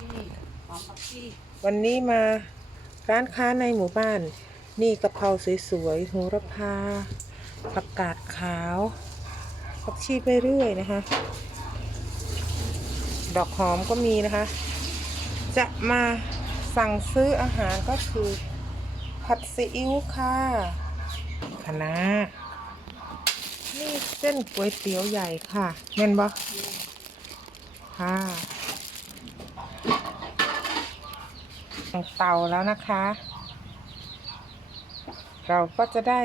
ชีหอมผักชีวันนี้มาร้านค้าในหมู่บ้าน นี่กะเพราสวยๆโหระพา ผักกาดขาว ผักชีไปเรื่อยนะคะ ดอกหอมก็มีนะคะ จะมาสั่งซื้ออาหารก็คือ ผัดซีอิ๊วค่ะคะน้านี่เส้นก๋วยเตี๋ยวใหญ่ค่ะเม่นบ่ค่ะตั้ง เตาแล้วนะคะ เราก็จะได้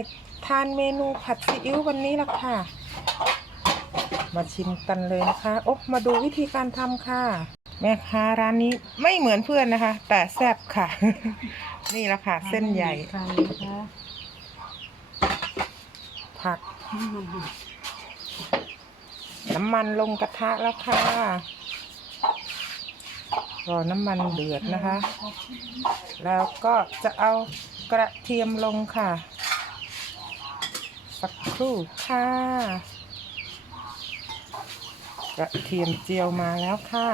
ทานเมนูผัดซีอิ๊ววันนี้ละค่ะ มาชิมกันเลยนะคะโอ๊บมาดูวิธีการทำค่ะ แม่ค้าร้านนี้ไม่เหมือนเพื่อนนะคะ แต่แซ่บค่ะ นี่ละค่ะ เส้นใหญ่ผักน้ำมันลงกระทะแล้วค่ะ รอน้ำมันเดือดนะคะ แล้วก็จะเอากระเทียมลงค่ะ สักครู่ค่ะ กระเทียมเจียวมาแล้วค่ะ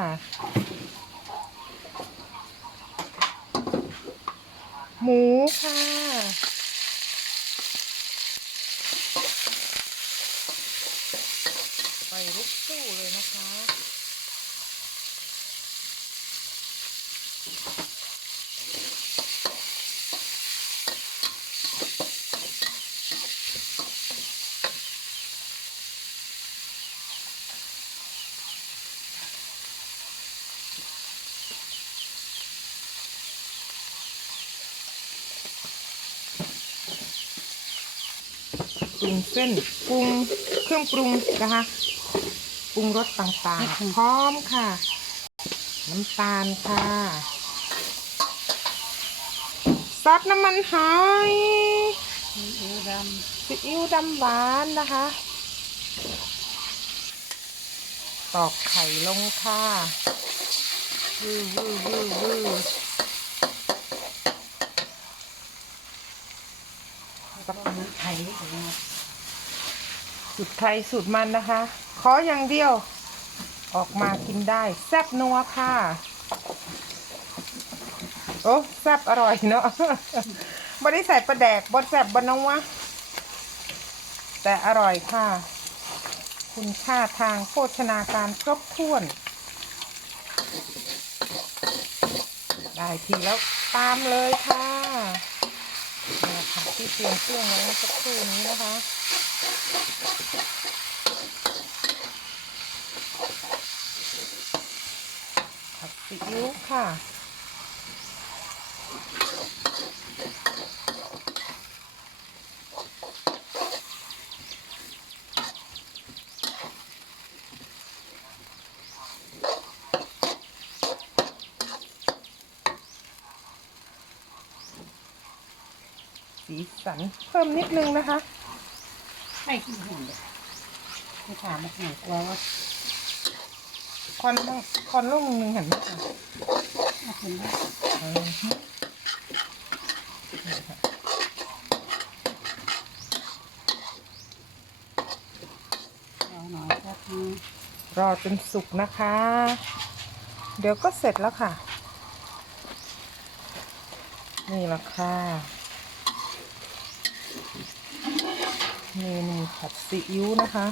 หมูค่ะ ไปลุกสู้เลยนะคะ ปรุงเส้นปรุงเครื่องปรุงนะคะปรุงรสต่างๆ พร้อมค่ะ น้ำตาลค่ะ ซอสน้ำมันหอยซีอิ๊วดซีอิ๊วดำหวานนะคะ ตอกไข่ลงค่ะวื้อวื้อวื้อวื้อำกับน้ำไทยของเราสูตรใครสูตรมันนะคะ ขออย่างเดียว ออกมากินได้ แซ่บนัวค่ะ โอ้แซ่บอร่อยเนาะบได้ใส่ประแดกบดแซ่บบนัวะแต่อร่อยค่ะ คุณค่าทางโภชนาการครบถ้วน ได้ทีแล้วตามเลยค่ะนี่ค่ะที่เตรียมเครื่องไว้สักครู่นี้นะคะผัดซีอิ๊วค่ะ สีสันเพิ่มนิดนึงนะคะ ไม่ขี้หุ่นเลยไม่ถามมาหน่อยกลัวว่าคอนคอนลูกนึงเห็นไหมคะถ้าคุณได้อืมนี่ค่ะเอาหน่อยสักนึงรอจนสุกนะคะ เดี๋ยวก็เสร็จแล้วค่ะ นี่ละค่ะ เมนูผัดซีอิ๊วนะคะ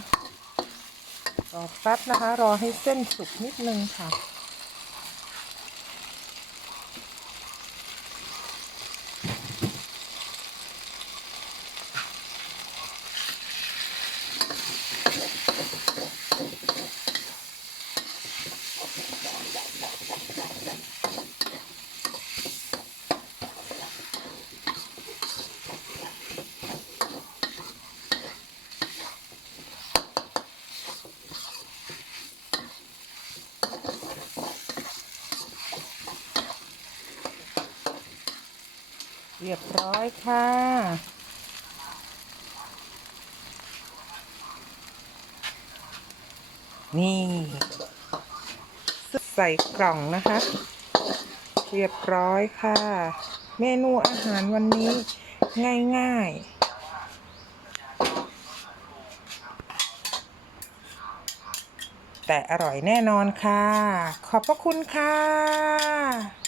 รอแป๊บนะคะ รอให้เส้นสุกนิดนึงค่ะ เรียบร้อยค่ะ นี่ใส่กล่องนะคะ เรียบร้อยค่ะ เมนูอาหารวันนี้ง่ายๆแต่อร่อยแน่นอนค่ะ ขอบพระคุณค่ะ